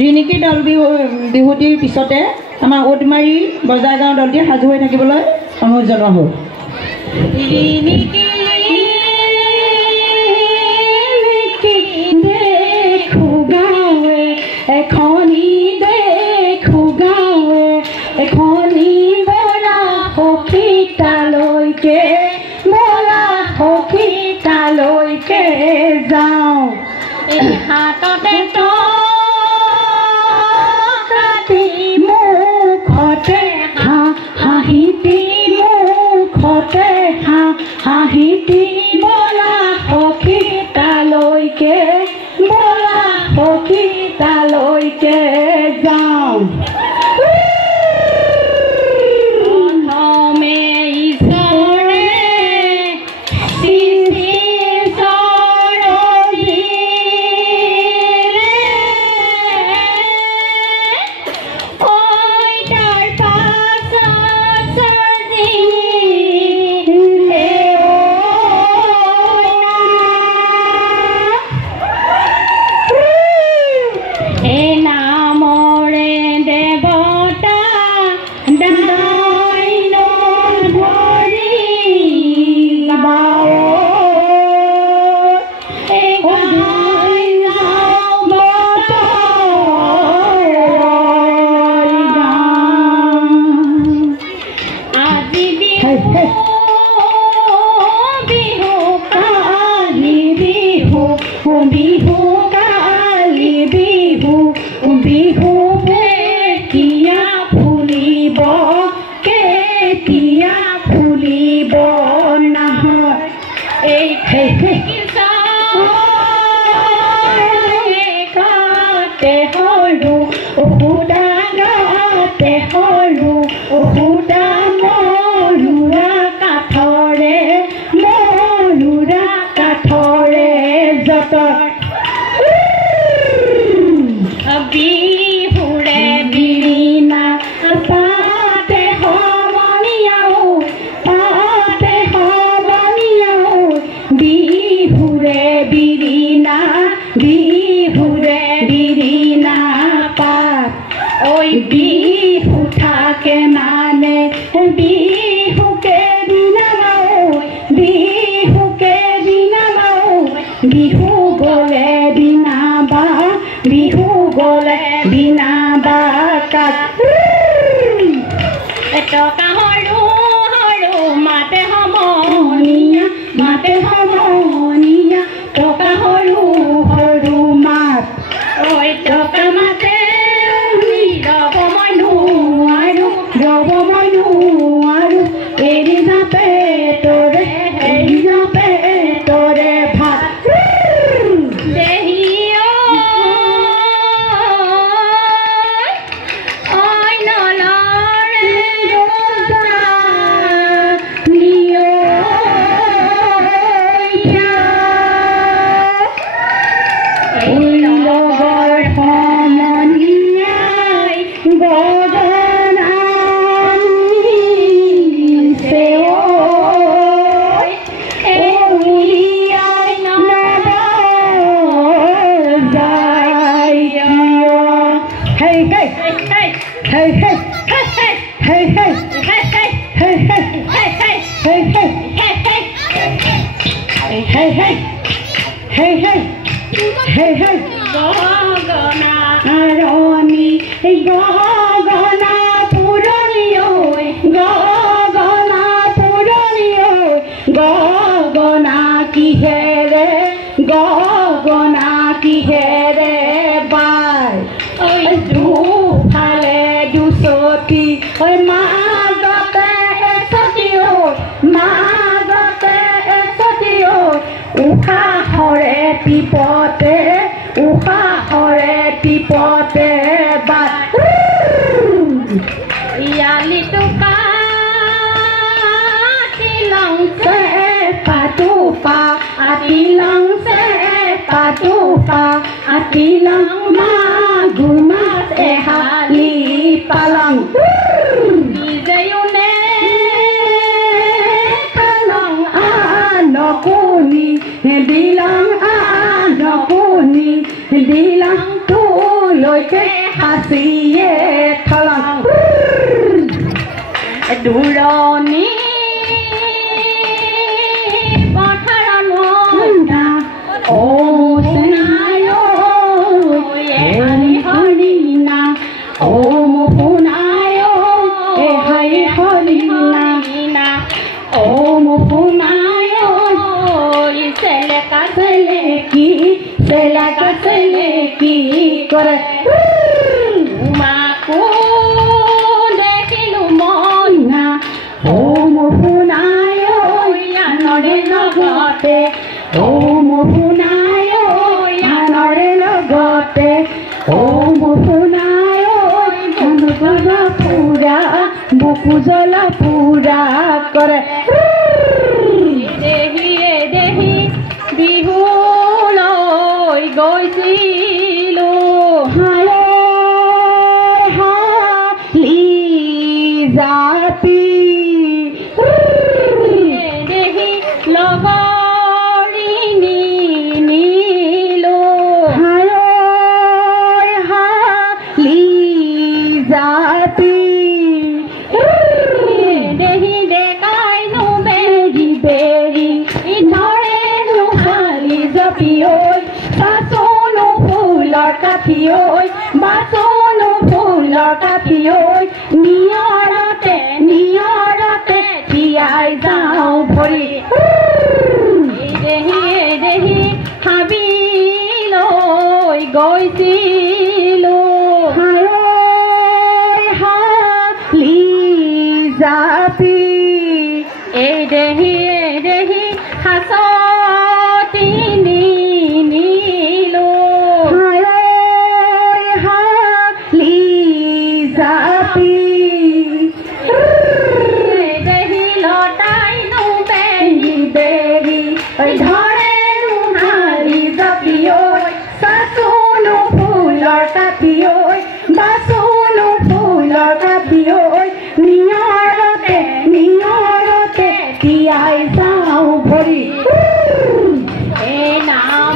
ৰিণিকী দল বিহুটিৰ পিছতে আমাৰ ওটমাৰী বজাৰগাঁও দলটি সাজু হৈ থাকিবলৈ অনুৰোধ জনোৱা হ'ল। হাততে কাটি মুখতে হাঁহিতি মুখতে হাঁহিতি বলা সখী তালৈকে বলা সখী তালৈকে যাওঁ। Dilang tu loy লৈকে হাঁচিয়ে থলাং দূৰণি পথাৰৰ মইনা ও সোণায়ো হাৰি হৰিণা ও মোহনায়ো হাৰি হৰিণা ও মোহনায়ো চেলেকা চেলেকি কৰে মাকো দেখিলো মইনা ও মোহনায়ো আনৰে লগতে ও মোহনায়ো আনৰে লগতে ও মোহনায়ো জনগণ পুৰা বুকু জ্বল পুৰা কৰে দেহি দেহি বিহুলৈ গৈছিলো জাপি দেহি লগৰী নিলো জাপি দেহি দেখাইনো বেৰি বেৰি ধৰেনো শালি জাপি ঐ বাচনো ফুলৰ কাঠি ঐ বাচনো ফুলৰ কাঠি ঐ নিয়ৰতে নিয়ৰতে তিয়াই যাওঁ ভৰি দেহি দেহি হাবিলৈ গৈছিলো জাপি এই দেহি হাঁচতি নিলো জাপি দেহি লতাইনো বেৰি বেৰি ধৰেনো হাৰি জাপি ঐ বাচনো ফুলৰ কাঠি ঐ বাচনো ফুলৰ কাঠি ঐ নিয়ৰতে নিয়ৰতে তিয়াই যাওঁ ভৰি এই নাও